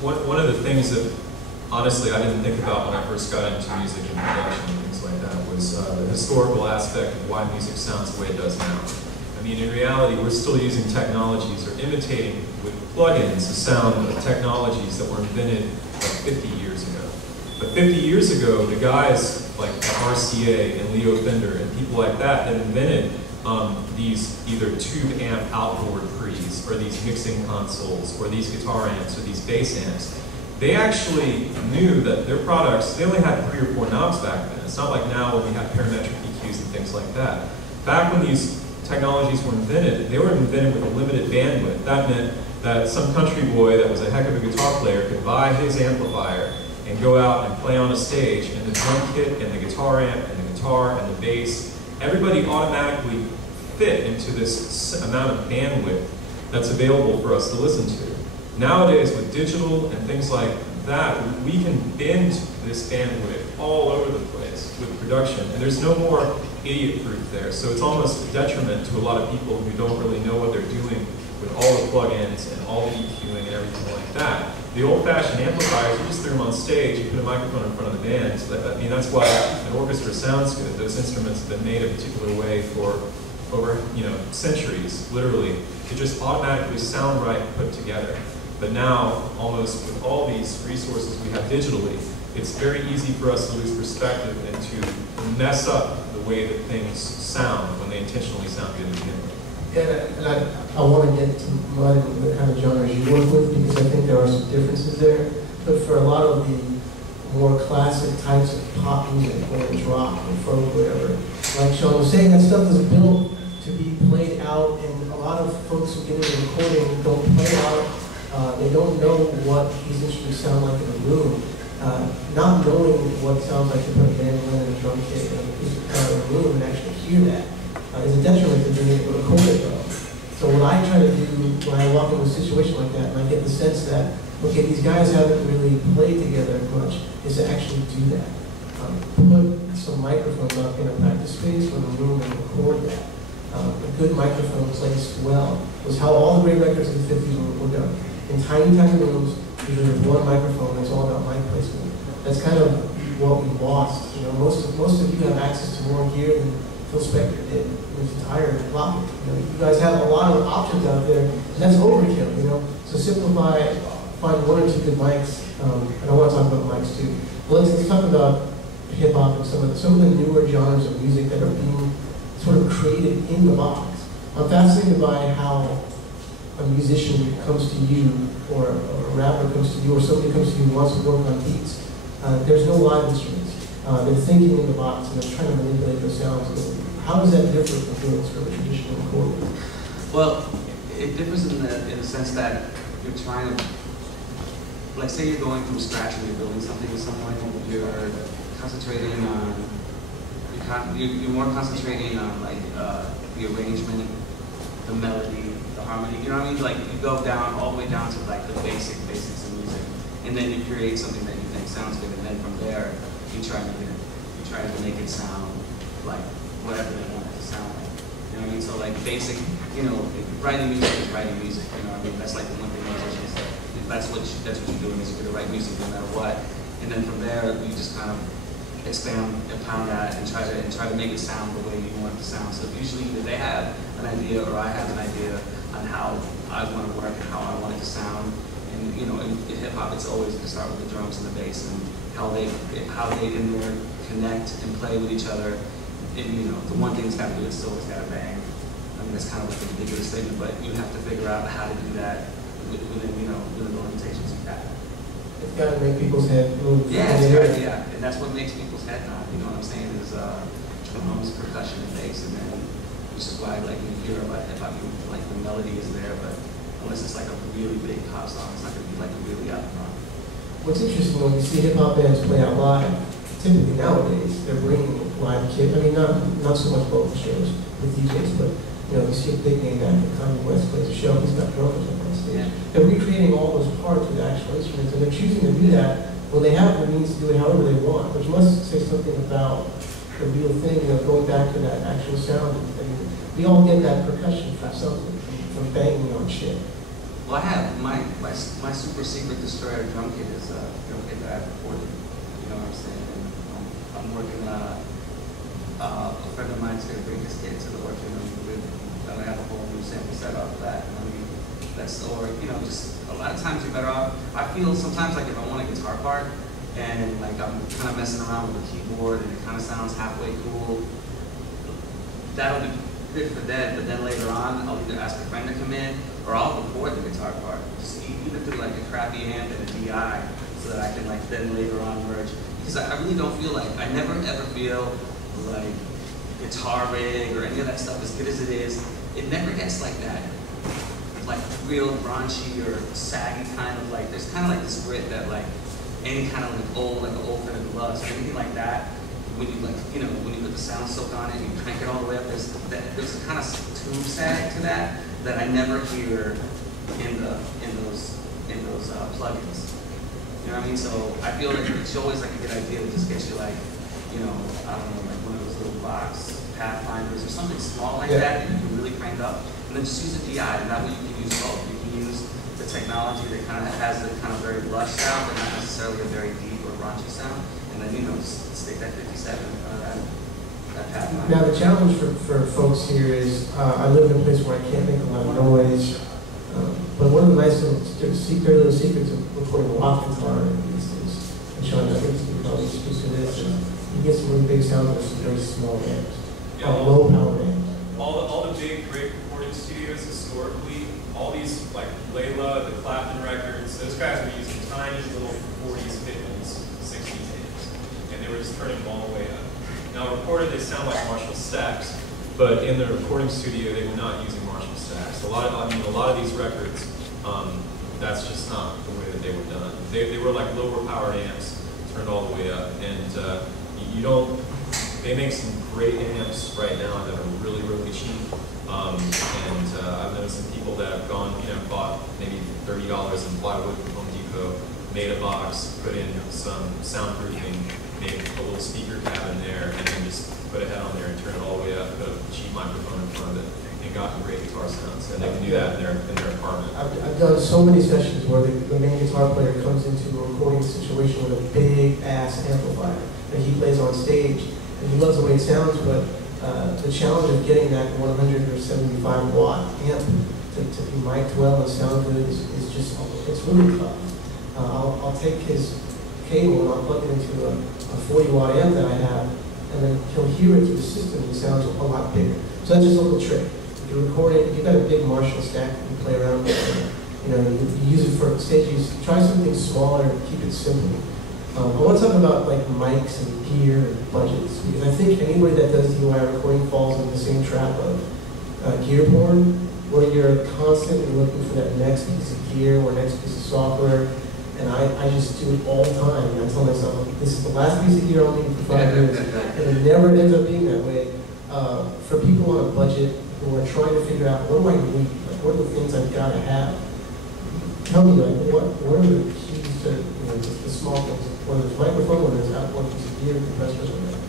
one of the things that honestly I didn't think about when I first got into music and production and things like that was the historical aspect of why music sounds the way it does now. I mean, in reality, we're still using technologies or imitating with plugins the sound of technologies that were invented like 50 years ago. But 50 years ago, the guys like RCA and Leo Fender and people like that that invented these either tube amp outboard pre's or these mixing consoles or these guitar amps or these bass amps, they actually knew that their products, they only had 3 or 4 knobs back then. It's not like now when we have parametric EQs and things like that. Back when these technologies were invented, they were invented with a limited bandwidth. That meant that some country boy that was a heck of a guitar player could buy his amplifier and go out and play on a stage, and the drum kit and the guitar amp and the guitar and the bass, everybody automatically fit into this amount of bandwidth that's available for us to listen to. Nowadays, with digital and things like that, we can bend this bandwidth all over the place with production, and there's no more idiot-proof there. So it's almost a detriment to a lot of people who don't really know what they're doing with all the plugins and all the EQing and everything like that. The old-fashioned amplifiers, you just threw them on stage, you put a microphone in front of the band. So that, I mean, that's why an orchestra sounds good. Those instruments have been made a particular way for over, centuries, literally, to just automatically sound right and put together. But now, almost with all these resources we have digitally, it's very easy for us to lose perspective and to mess up the way that things sound when they intentionally sound good to begin with. And I want to get to the kind of genres you work with, because I think there are some differences there. But for a lot of the more classic types of pop music, whether it's rock or folk, whatever, like Sean was saying, that stuff was built to be played out, and a lot of folks who get into recording don't play out. They don't know what these instruments sound like in a room. Not knowing what it sounds like to put a mandolin and a drum kit and a piece of guitar in a room and actually hear that is a detriment to being able to record it though. So what I try to do when I walk into a situation like that, and I get the sense that, okay, these guys haven't really played together much, is to actually do that. Put some microphones up in a practice space or in a room and record that. A good microphone placed well was how all the great records of the 50s were done. In tiny, tiny rooms, usually with one microphone, it's all about mic placement. That's kind of what we lost. Most of you have access to more gear than Phil Spector did with his entire pocket. You guys have a lot of options out there, and that's overkill. So simplify, find 1 or 2 good mics. And I want to talk about mics too. But let's talk about hip hop and some of the newer genres of music that are being sort of created in the box. I'm fascinated by how a musician comes to you, or a rapper comes to you, or somebody comes to you who wants to work on beats. There's no live instruments. They're thinking in the box and they're trying to manipulate those sounds. How does that differ from doing sort of traditional recording? Well, it differs in the sense that you're trying to, like, say you're going from scratch and you're building something with someone, you're concentrating on, you're more concentrating on like the arrangement, the melody, the harmony. You know what I mean? Like you go down all the way down to like the basics of music, and then you create something that you think sounds good, and then from there you try to make it sound like whatever they want it to sound like. You know what I mean? So like basic, writing music is writing music. You know what I mean? That's like the one thing musicians say. That's what you're doing, is you're gonna write music no matter what. And then from there you just kind of expand upon that and try to make it sound the way you want it to sound. So usually either they have an idea or I have an idea on how I want to work and how I want it to sound. And in hip hop, it's always going to start with the drums and the bass and how they in there connect and play with each other. And the one thing it's got to do is it's always got to bang. I mean, that's kind of like a ridiculous statement, but you have to figure out how to do that within the limitations you have. It's got to make people's head move. Yeah, and that's what makes people's head nod. You know what I'm saying? Is drums, percussion, and bass, and then which is why like when you hear about hip hop, like the melody is there, but unless it's like a really big pop song, it's not going to be like really out front. What's interesting when you see hip hop bands play out live, typically nowadays they're bringing live kit. I mean, not so much vocal shows with DJs, but you see a big name actor, Kanye West plays a show, he's got drummers up on stage. Yeah. They're recreating all those parts with actual instruments, and they're choosing to do that when they have the means to do it however they want, which must say something about the real thing, going back to that actual sound. I mean, we all get that percussion from something, from banging on shit. Well, I have my super secret destroyer drum kit is a drum kit that I recorded. You know what I'm saying? And I'm working. A friend of mine's gonna bring his kit to the workshop, and we're gonna have a whole new sample set off of that. And I mean, that's or you know, just a lot of times you're better off. I feel sometimes like if I want a guitar part and like I'm kind of messing around with the keyboard and it kind of sounds halfway cool, that'll be good for that. But then later on, I'll either ask a friend to come in or I'll record the guitar part, just even through like a crappy amp and a DI, so that I can like then later on merge. Because I really don't feel like, I never ever feel like guitar rig or any of that stuff, as good as it is, it never gets like that, like real raunchy or saggy kind of like, there's kind of like this grit that like any kind of like old fit of gloves or anything like that, when you like, you know, when you put the sound soak on it and you crank it all the way up, there's a kind of tube sag to that I never hear in those plugins. You know what I mean? So I feel like it's always like a good idea to just get you like, you know, I don't know, like one of those little box Pathfinders or something small like that you can really crank up, and then just use a DI, and that way you can use both. You can use the technology that kind of has the kind of very lush sound, but not necessarily a very deep or raunchy sound, and then, you know, just stick that 57 in front of that Pathfinder. Now the challenge for folks here is, I live in a place where I can't make a lot of noise, but one of the nice little secrets of recording a rock guitar is, and Sean, I think you probably speak to this, is you get some really big sounds with some very small amps, low power amps. All the big, great recording studios historically, all these like Layla, the Clapton records, those guys were using tiny little 40s, 50s, 60s amps, and they were just turning them all the way up. Now recorded, they sound like Marshall stacks, but in the recording studio, they were not using Marshall stacks. A lot of these records, that's just not the way that they were done. They were like lower powered amps, turned all the way up, and you don't. They make some great amps right now that are really, really cheap. I've known some people that have gone, you know, bought maybe $30 in plywood from Home Depot, made a box, put in some soundproofing, made a little speaker cabin there, and then just put a head on there and turn it all the way up, put a cheap microphone in front of it, and got great guitar sounds. And they can do that in their apartment. I've done so many sessions where the main guitar player comes into a recording situation with a big ass amplifier that he plays on stage. And he loves the way it sounds, but the challenge of getting that 100 or 75 watt amp to be mic'd well and sound good is just, it's really tough. I'll take his cable and I'll plug it into a 40 watt amp that I have, and then he'll hear it through the system and it sounds a lot bigger. So that's just a little trick. If you record it, if you've got a big Marshall stack that you play around with, you know, you use it for stage use, try something smaller and keep it simple. I want to talk about like mics and gear and budgets, because I think anybody that does DIY recording falls in the same trap of gear porn, where you're constantly looking for that next piece of gear or next piece of software. And I just do it all the time. And I tell myself, this is the last piece of gear I'll need for 5 years. And it never ends up being that way. For people on a budget who are trying to figure out, what do I need? Like, what are the things I've got to have? Tell me, like, what are the keys to, you know, the small things? Whether it's microphone, whether it's out one piece of gear, compressors, or whatever.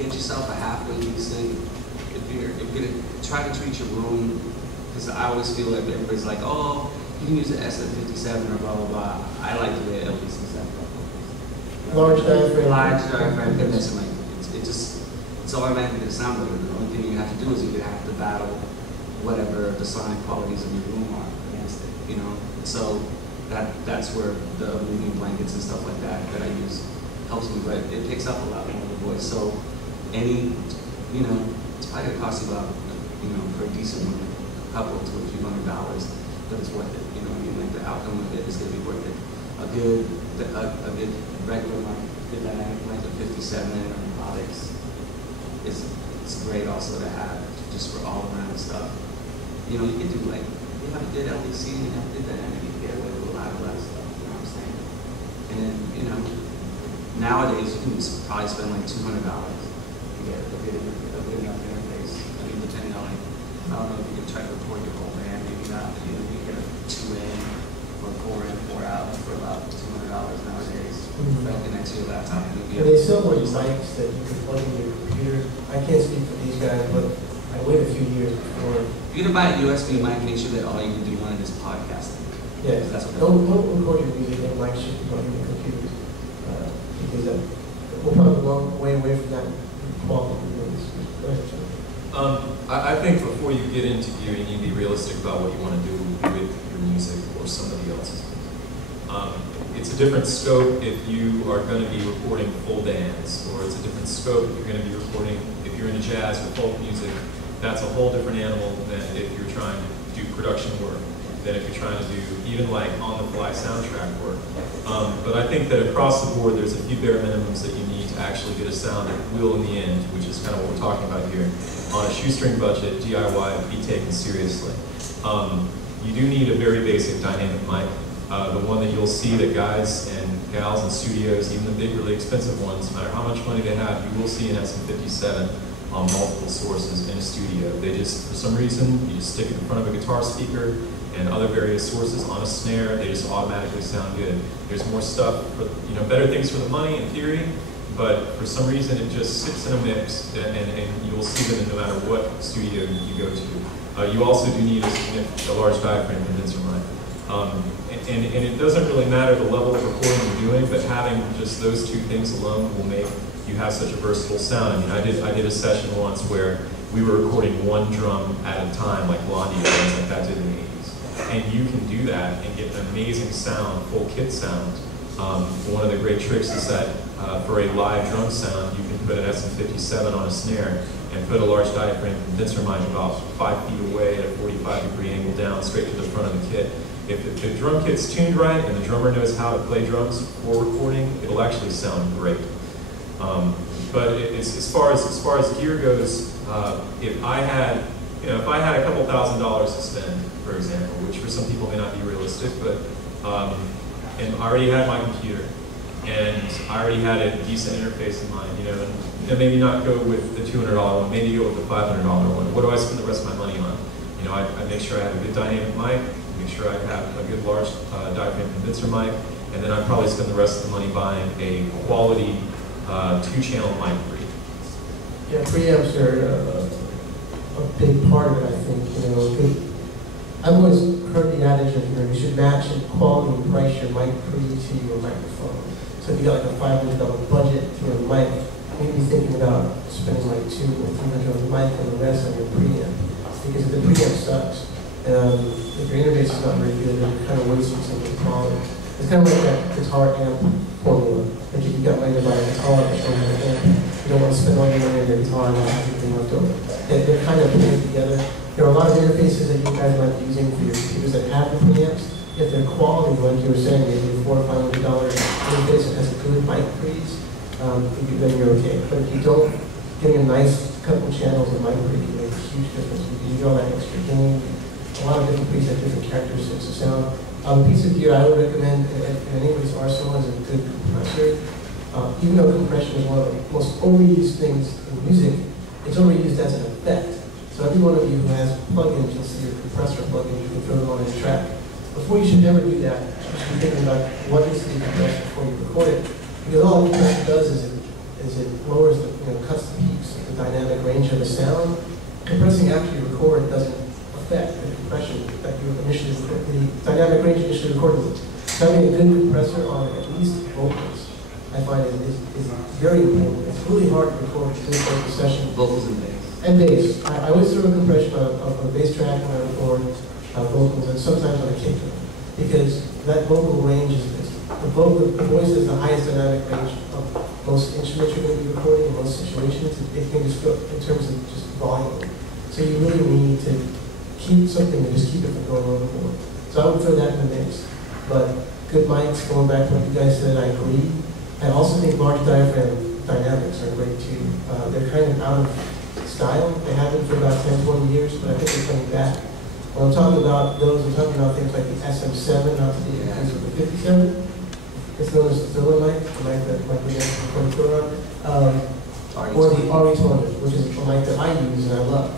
Get yourself a halfway decent. If you're gonna try to treat your room, because I always feel like everybody's like, oh, you can use an SF57 or blah blah blah. I like the way LP67. Large diaphragm. Large diaphragm. That's like it's automatically gonna sound better. The only thing you have to do is you have to battle whatever the sonic qualities of your room are against it. You know, so. That's where the moving blankets and stuff like that I use helps me, but it picks up a lot more of the voice. So any, you know, it's probably gonna cost you about, you know, for a decent one, a couple to a few $100, but it's worth it. You know what I mean? Like the outcome of it is gonna be worth it. A good regular mic, good dynamic mic, a 57 or robotics is great also to have just for all around stuff. You know, you can do like, you have a good LDC and you have a good dynamic, you can get away with a lot of that stuff, you know what I'm saying? And then, you know, nowadays you can probably spend like $200 to get a good enough interface. I mean, depending on like, I don't know if you can try to record your whole band, maybe not, but you know, you can get a 2-in or 4-in, 4-out for about $200 nowadays. That'll connect to your laptop. And they sell one mics that you can plug in your computer. I can't speak for these guys, but I waited a few years before If you're gonna buy a USB mic, make sure that all you can do on it is podcasting. Yeah, Because that's what don't record your music on mic shit on your computers, because we're probably a long way away from that quality. Go ahead, John. I think before you get into gear, you need to be realistic about what you want to do with your music or somebody else's music. It's a different scope if you are going to be recording full bands, or it's a different scope if you're going to be recording, if you're into jazz or folk music. That's a whole different animal than if you're trying to do production work, than if you're trying to do even like on-the-fly soundtrack work. But I think that across the board, there's a few bare minimums that you need to actually get a sound that will, in the end, which is kind of what we're talking about here, on a shoestring budget, DIY, be taken seriously. You do need a very basic dynamic mic. The one that you'll see that guys and gals in studios, even the big, really expensive ones, no matter how much money they have, you will see an SM57 on multiple sources in a studio. They just, for some reason, you just stick it in front of a guitar speaker and other various sources on a snare, they just automatically sound good. There's more stuff, for, better things for the money in theory, but for some reason it just sits in a mix, and you will see them in no matter what studio you go to. You also do need a large diaphragm condenser mic. And it doesn't really matter the level of recording you're doing, but having just those two things alone will make you have such a versatile sound. I mean, I did a session once where we were recording one drum at a time, like Blondie and things like that did in the 80s. And you can do that and get an amazing sound, full kit sound. One of the great tricks is that for a live drum sound, you can put an SM57 on a snare and put a large diaphragm condenser mic about 5 feet away at a 45-degree angle down straight to the front of the kit. If the drum kit's tuned right and the drummer knows how to play drums for recording, it'll actually sound great. But as far as gear goes, if I had a couple $1,000s to spend, for example, which for some people may not be realistic, but and I already had my computer, and I already had a decent interface in mind, and maybe not go with the $200 one, maybe go with the $500 one. What do I spend the rest of my money on? I make sure I have a good dynamic mic, make sure I have a good large diaphragm condenser mic, and then I'd probably spend the rest of the money buying a quality 2-channel mic preamp. Yeah, preamps are a big part of it, I think. I've always heard the adage of, you should match in quality and price your mic pre to your microphone. So if you got like a $500 budget for your mic, maybe thinking about spending like $200 or $300 on the mic and the rest on your preamp. Because if the preamp sucks, if your interface is not very good, then you're kind of wasting some of the quality. It's kind of like that guitar amp formula. Like if you got money to buy a guitar but don't have an amp, you don't want to spend all your money on your guitar and not have anything left over. They're kind of paired together. There are a lot of interfaces that you guys might be using for your computers that have the preamps. If they're quality, like you were saying, maybe a $400 or $500 interface that has a good mic pre's, then you're okay. But if you don't, getting a nice couple channels of mic pre can make a huge difference. You get all that extra gain. A lot of different pre's have different characteristics of sound. A piece of gear I would recommend in anybody's arsenal is a good compressor. Even though compression is one of the most overused things in music, it's overused as an effect. So every one of you who has plugins, you'll see your compressor plugins, you can throw them on a track. Before you should ever do that, you should be thinking about what needs to be compressed before you record it. Because all compression does is it lowers cuts the peaks, the dynamic range of the sound. Compressing after you record doesn't affect the compression that you initially, the dynamic range initially recorded with. So having a good compressor on at least vocals, I find is very important. It's really hard to record a good vocal session. Vocals and bass. And bass. I always throw a compression on a bass track when I record vocals, and sometimes on a kick drum, because that vocal range the voice is the highest dynamic range of most instruments you're going to be recording in most situations. It can just go in terms of just volume. So you really need to keep something and just keep it from going overboard. So I would throw that in the mix. But good mics, going back to what you guys said, I agree. I also think large diaphragm dynamics are great too. They're kind of out of style. They have been for about 10, 20 years, but I think they're coming back. When I'm talking about those, I'm talking about things like the SM7, not to be confused with the 57. It's known as the filler mic, the mic that we have to filler on. Or the RE200, which is a mic that I use and I love.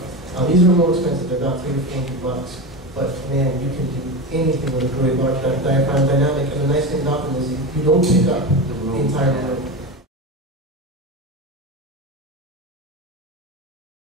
These are more expensive, they're about $300 to $400. But man, you can do anything with a great large diaphragm dynamic. And the nice thing about them is you don't pick up the entire room.